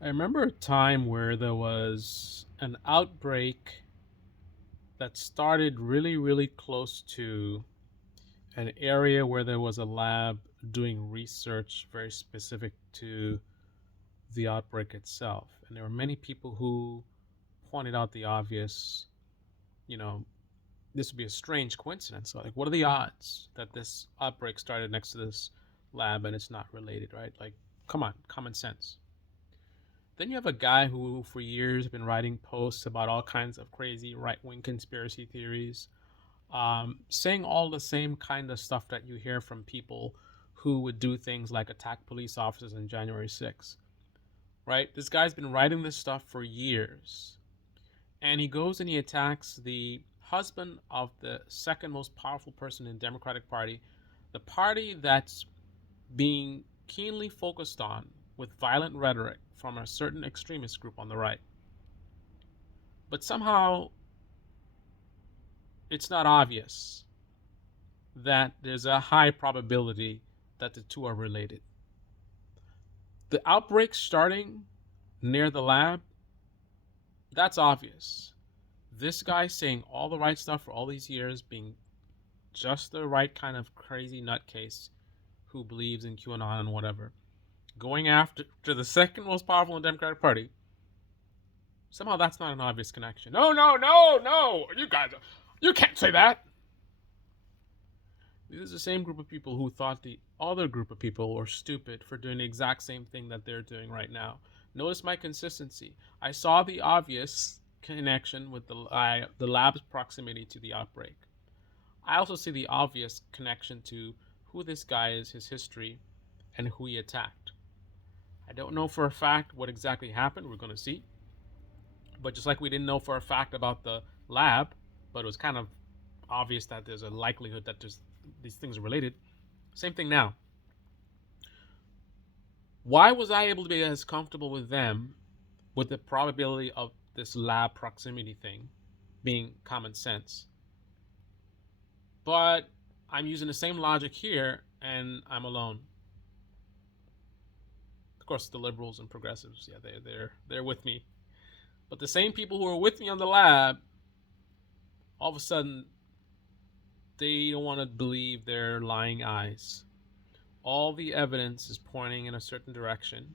I remember a time where there was an outbreak that started really, really close to an area where there was a lab doing research very specific to the outbreak itself. And there were many people who pointed out the obvious, you know, this would be a strange coincidence. Like, what are the odds that this outbreak started next to this lab and it's not related, right? Like, come on, common sense. Then you have a guy who, for years, has been writing posts about all kinds of crazy right wing conspiracy theories, saying all the same kind of stuff that you hear from people who would do things like attack police officers on January 6th, right? This guy's been writing this stuff for years. And he goes and he attacks the husband of the second most powerful person in the Democratic Party, the party that's being keenly focused on with violent rhetoric from a certain extremist group on the right. But somehow it's not obvious that there's a high probability that the two are related. The outbreak starting near the lab, that's obvious. This guy saying all the right stuff for all these years, being just the right kind of crazy nutcase who believes in QAnon and whatever, going after to the second most powerful in the Democratic Party, somehow that's not an obvious connection. No, no, no, no! You guys, you can't say that! This is the same group of people who thought the other group of people were stupid for doing the exact same thing that they're doing right now. Notice my consistency. I saw the obvious connection with the lab's proximity to the outbreak. I also see the obvious connection to who this guy is, his history, and who he attacked. I don't know for a fact what exactly happened. We're going to see. But just like we didn't know for a fact about the lab, but it was kind of obvious that there's a likelihood that these things are related. Same thing now. Why was I able to be as comfortable with them with the probability of this lab proximity thing being common sense? But I'm using the same logic here and I'm alone. Of course, the liberals and progressives, yeah, they're with me. But the same people who are with me on the lab, all of a sudden, they don't want to believe their lying eyes. All the evidence is pointing in a certain direction,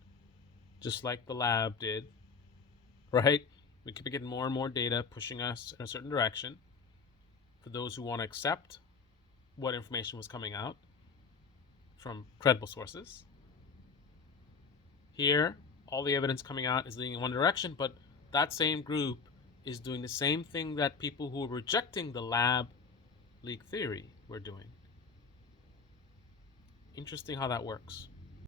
just like the lab did, right? We keep getting more and more data pushing us in a certain direction for those who want to accept what information was coming out from credible sources. Here, all the evidence coming out is leading in one direction, but that same group is doing the same thing that people who are rejecting the lab leak theory were doing. Interesting how that works.